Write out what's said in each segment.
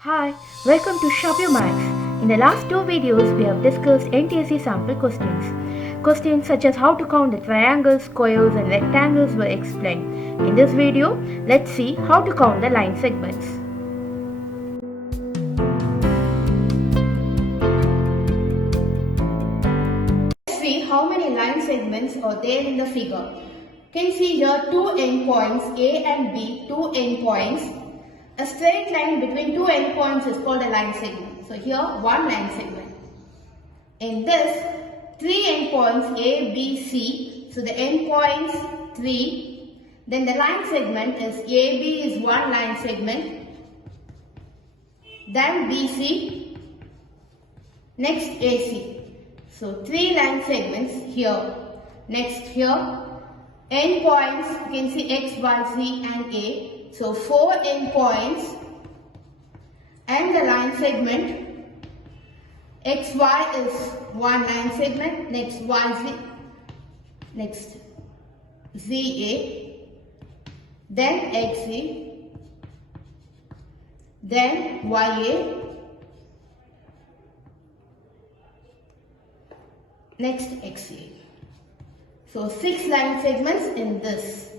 Hi, welcome to Shop Your Maths. In the last two videos, we have discussed NTSE sample questions. Questions such as how to count the triangles, squares and rectangles were explained. In this video, let's see how to count the line segments. Let's see how many line segments are there in the figure. You can see here two endpoints A and B, two endpoints. A straight line between two endpoints is called a line segment. So here one line segment. In this, three endpoints A, B, C. So the endpoints 3. Then the line segment is AB is one line segment. Then BC. Next AC. So three line segments here. Next here. Endpoints, you can see X, Y, Z and A. So 4 endpoints and the line segment XY is one line segment, next YZ, next ZA, then XZ, then YA, next XA. So 6 line segments in this.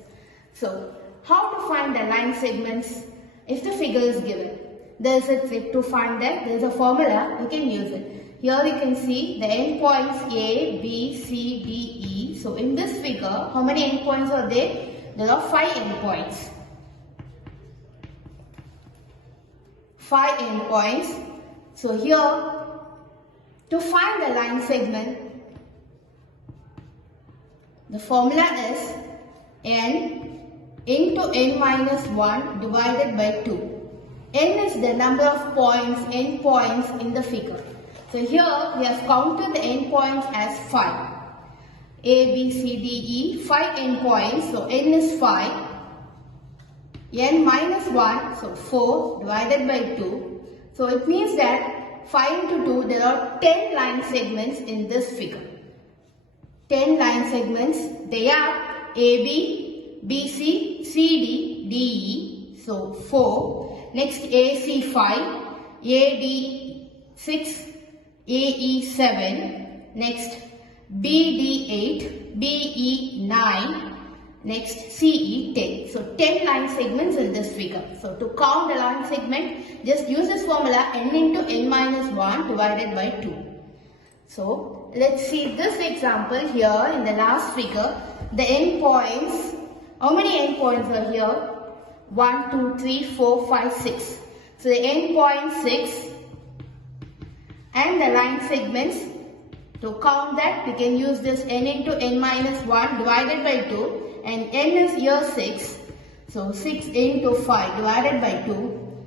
So how to find the line segments if the figure is given? There is a trick to find that. There is a formula, you can use it. Here you can see the endpoints A, B, C, D, E. So in this figure, how many endpoints are there? There are 5 endpoints. 5 endpoints. So here, to find the line segment, the formula is n into n minus 1 divided by 2. N is the number of points, n points in the figure. So here we have counted the n points as 5. A, B, C, D, E, 5 n points. So n is 5. N minus 1, so 4 divided by 2. So it means that 5 into 2, there are 10 line segments in this figure. 10 line segments, they are AB, BC, CD, DE, so 4. Next AC 5, AD 6, AE 7. Next BD 8, BE 9. Next CE 10. So 10 line segments in this figure. So to count the line segment, just use this formula n into n minus 1 divided by 2. So let's see this example here in the last figure. The endpoints. How many endpoints are here? 1, 2, 3, 4, 5, 6. So the endpoint 6 and the line segments. To count that, we can use this n into n minus 1 divided by 2 and n is here 6. So 6 into 5 divided by 2.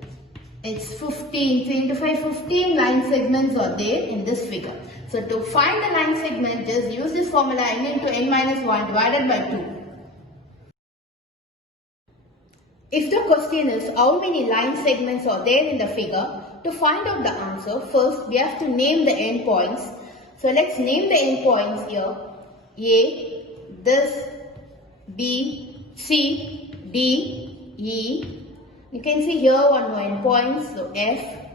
It's 15. 3 into 5, 15 line segments are there in this figure. So to find the line segment, just use this formula n into n minus 1 divided by 2. If the question is how many line segments are there in the figure, to find out the answer, first we have to name the endpoints. So let's name the endpoints here. A, this, B, C, D, E. You can see here one more endpoint. So F,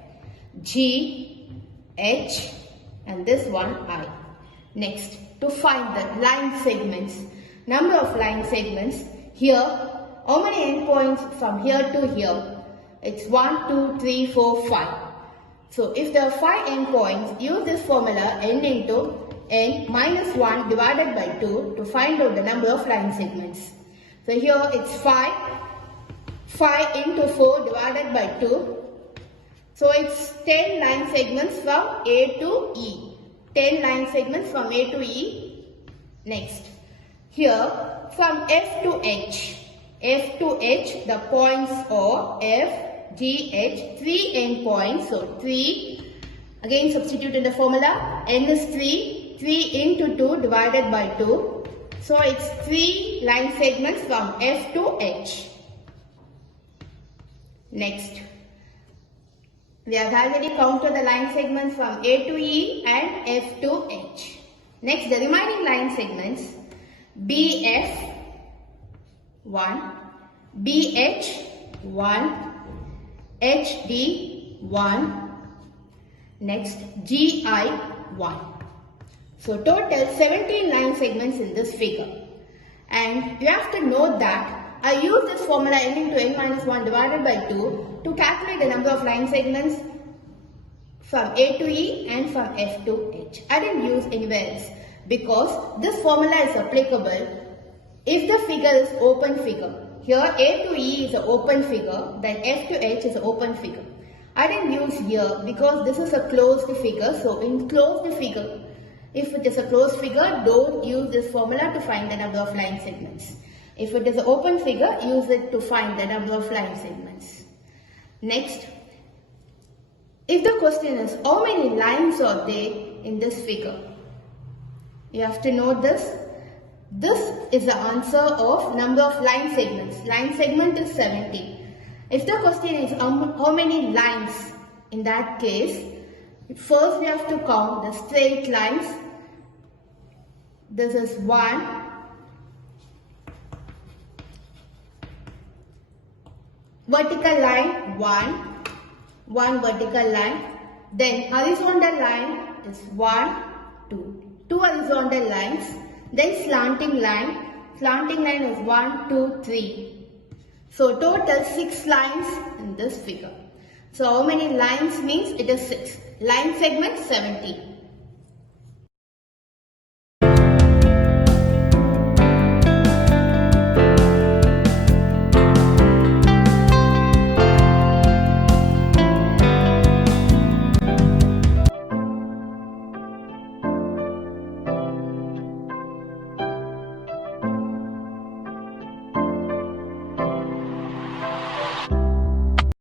G, H and this one I. Next, to find the line segments, number of line segments here. How many endpoints from here to here? It's 1, 2, 3, 4, 5. So if there are 5 endpoints, use this formula n into n minus 1 divided by 2 to find out the number of line segments. So here it's 5. 5 into 4 divided by 2. So it's 10 line segments from A to E. 10 line segments from A to E. Next. Here from F to H. F to H, the points are F, G, H, 3 endpoints. So 3, again substitute in the formula, n is 3, 3 into 2 divided by 2. So it's 3 line segments from F to H. Next, we have already counted the line segments from A to E and F to H. Next, the remaining line segments, BF, 1, BH 1, HD 1, next GI 1. So total 17 line segments in this figure. And you have to note that I use this formula n into n minus 1 divided by 2 to calculate the number of line segments from A to E and from F to H. I didn't use anywhere else because this formula is applicable if the figure is open figure. Here A to E is an open figure, then F to H is an open figure. I didn't use here because this is a closed figure. So in closed figure, if it is a closed figure, don't use this formula to find the number of line segments. If it is an open figure, use it to find the number of line segments. Next, if the question is how many lines are there in this figure, you have to note this. This is the answer of number of line segments. Line segment is 70. If the question is how many lines, in that case, first we have to count the straight lines. This is 1, vertical line 1 vertical line, then horizontal line is 1, 2 horizontal lines, then slanting line is 1, 2, 3. So total 6 lines in this figure. So how many lines means it is 6. Line segment 70.